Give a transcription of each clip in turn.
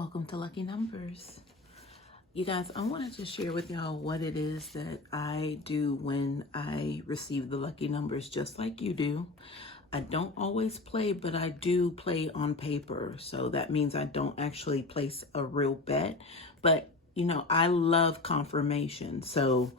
Welcome to Lucky Numbers. You guys, I wanted to share with y'all what it is that I do when I receive the lucky numbers, just like you do. I don't always play, but I do play on paper. So that means I don't actually place a real bet. But, you know, I love confirmation. So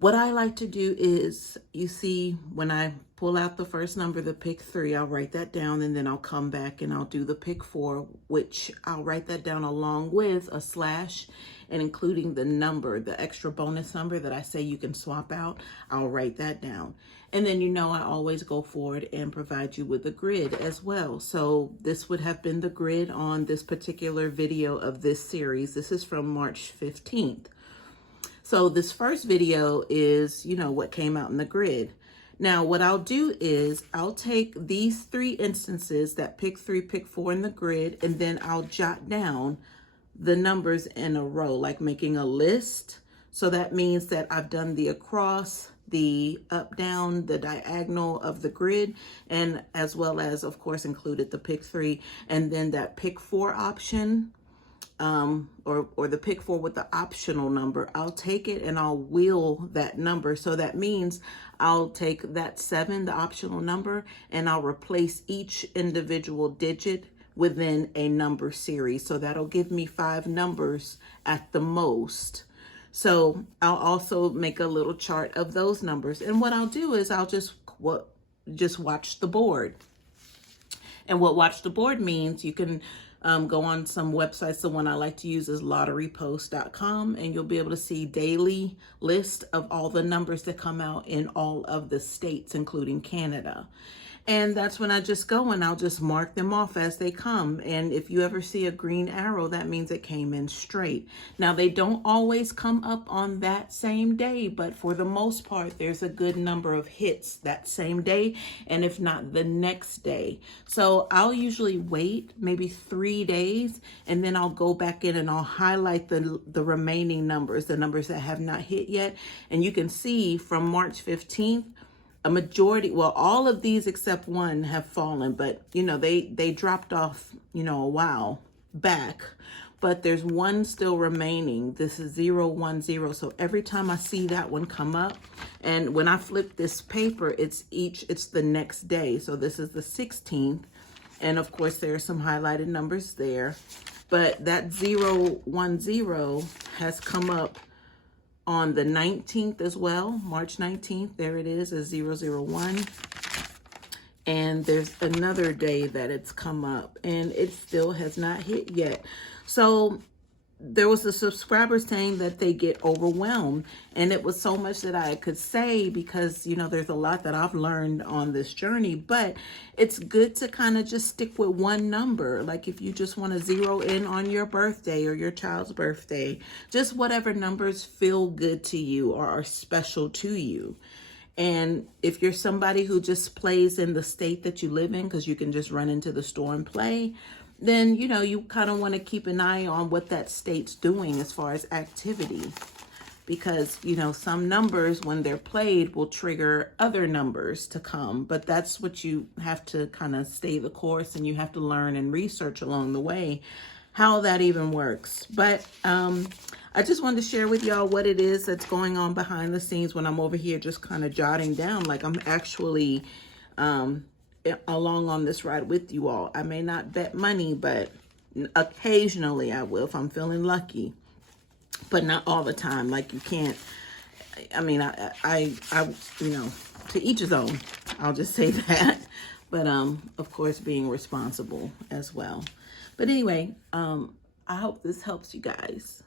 what I like to do is, you see, when I pull out the first number, the pick 3, I'll write that down, and then I'll come back and I'll do the pick 4, which I'll write that down along with a slash and including the number, the extra bonus number that I say you can swap out. I'll write that down. And then, you know, I always go forward and provide you with a grid as well. So this would have been the grid on this particular video of this series. This is from March 15th. So this first video is, you know, what came out in the grid. Now, what I'll do is I'll take these 3 instances, that pick 3, pick 4 in the grid, and then I'll jot down the numbers in a row, like making a list. So that means that I've done the across, the up, down, the diagonal of the grid, and as well as, of course, included the pick 3, and then that pick 4 option. Or the pick 4 with the optional number, I'll take it and I'll wheel that number. So that means I'll take that 7, the optional number, and I'll replace each individual digit within a number series. So that'll give me 5 numbers at the most. So I'll also make a little chart of those numbers. And what I'll do is I'll just watch the board. And what watch the board means, you can go on some websites. The one I like to use is lotterypost.com, and you'll be able to see daily list of all the numbers that come out in all of the states, including Canada. And that's when I just go and I'll just mark them off as they come. And if you ever see a green arrow, that means it came in straight. Now, they don't always come up on that same day, but for the most part, there's a good number of hits that same day, and if not, the next day. So I'll usually wait maybe 3 days, and then I'll go back in and I'll highlight the remaining numbers, the numbers that have not hit yet. And you can see from March 15th, a majority, well, all of these except one have fallen, but you know, they dropped off, you know, a while back, but there's one still remaining. This is 010. So every time I see that one come up, and when I flip this paper, it's the next day. So this is the 16th. And of course, there are some highlighted numbers there, but that 010 has come up on the 19th as well, March 19th, there it is, a 001. And there's another day that it's come up and it still has not hit yet. So there was a subscriber saying that they get overwhelmed, and it was so much that I could say, because, you know, there's a lot that I've learned on this journey, but it's good to kind of just stick with one number. Like if you just want to zero in on your birthday or your child's birthday, just whatever numbers feel good to you or are special to you. And if you're somebody who just plays in the state that you live in, because you can just run into the store and play, then, you know, you kind of want to keep an eye on what that state's doing as far as activity. Because, you know, some numbers, when they're played, will trigger other numbers to come. But that's what you have to kind of stay the course, and you have to learn and research along the way how that even works. But I just wanted to share with y'all what it is that's going on behind the scenes when I'm over here just kind of jotting down, like I'm actually along on this ride with you all. I may not bet money, but occasionally I will if I'm feeling lucky, but not all the time. Like you can't, I mean, I you know, to each his own, I'll just say that. But of course, being responsible as well. But anyway, I hope this helps you guys.